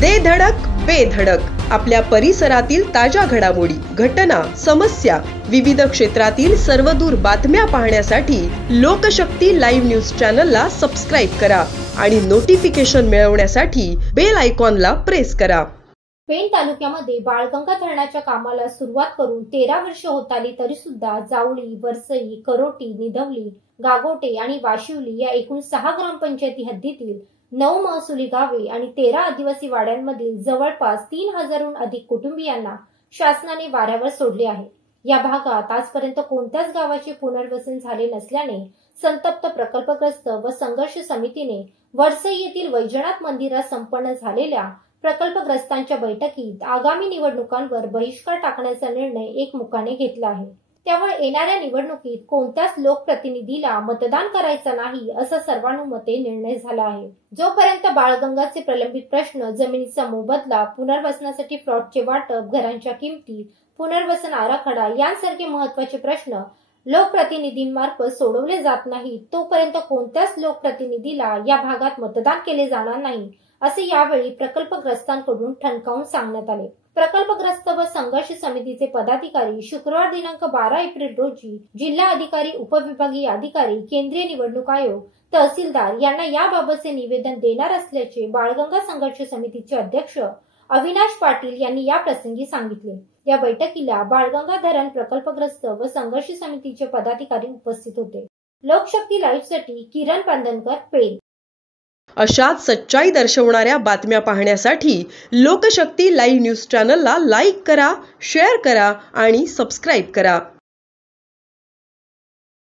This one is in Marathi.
दे धडक बेधडक आपल्या परिसरातील ताज्या घडामोडी, घटना, समस्या, विविध क्षेत्रातील सर्वदूर बातम्या पाहण्यासाठी लोकशक्ती लाईव्ह न्यूज चॅनलला सबस्क्राईब करा आणि नोटिफिकेशन मिळवण्यासाठी बेल आयकॉनला प्रेस करा। पेण तालुक्यामध्ये बाळगंगा धरणाच्या कामाला सुरुवात करून 13 वर्ष होत आली तरी सुद्धा जावळी, वरसई, करोटी, निधवली, गागोटे आणि वाशिवली या एकूण 6 ग्रामपंचायती हद्दीतील 9 महसुली गावे आणि 13 आदिवासी वाड्यांमधील जवळपास 3000हून अधिक कुटुंबियांना शासनाने वाऱ्यावर सोडले आहे। या भागात आजपर्यंत कोणत्याच गावाचे पुनर्वसन झाले नसल्याने संतप्त प्रकल्पग्रस्त व संघर्ष समितीने वरसई येथील वैजनाथ मंदिरात संपन्न झालेल्या प्रकल्पग्रस्तांच्या बैठकीत आगामी निवडणुकांवर बहिष्कार टाकण्याचा निर्णय एकमुखाने घेतला आहे। त्यामुळे येणाऱ्या निवडणुकीत कोणत्याच लोकप्रतिनिधीला मतदान करायचं नाही असा सर्वानुमते निर्णय झाला आहे। जोपर्यंत बाळगंगाचे प्रलंबित प्रश्न, जमिनीचा मोबदला, पुनर्वसनासाठी प्लॉटचे वाटप, घरांच्या किमती, पुनर्वसन आराखडा यांसारखे महत्त्वाचे प्रश्न लोकप्रतिनिधींमार्फत सोडवले जात नाही तोपर्यंत कोणत्याच लोकप्रतिनिधीला या भागात मतदान केले जाणार नाही असे यावेळी प्रकल्पग्रस्तांकडून ठणकावून सांगण्यात आले। प्रकल्पग्रस्त व संघर्ष समितीचे पदाधिकारी शुक्रवार दिनांक 12 एप्रिल रोजी जिल्हा अधिकारी, उपविभागीय अधिकारी, केंद्रीय निवडणूक आयोग, तहसीलदार यांना याबाबतचे निवेदन देणार असल्याचे बाळगंगा संघर्ष समितीचे अध्यक्ष अविनाश पाटील यांनी या प्रसंगी सांगितले। या बैठकीला बाळगंगा धरण प्रकल्पग्रस्त व संघर्ष समितीचे पदाधिकारी उपस्थित होते। लोकशक्ती लाईव्ह साठी किरण पांदनकर, पेण। अशाच सच्चाई दर्शवणाऱ्या बातम्या पाहण्यासाठी लोकशक्ती लाईव्ह न्यूज चॅनलला लाईक करा, शेअर करा आणि सबस्क्राईब करा।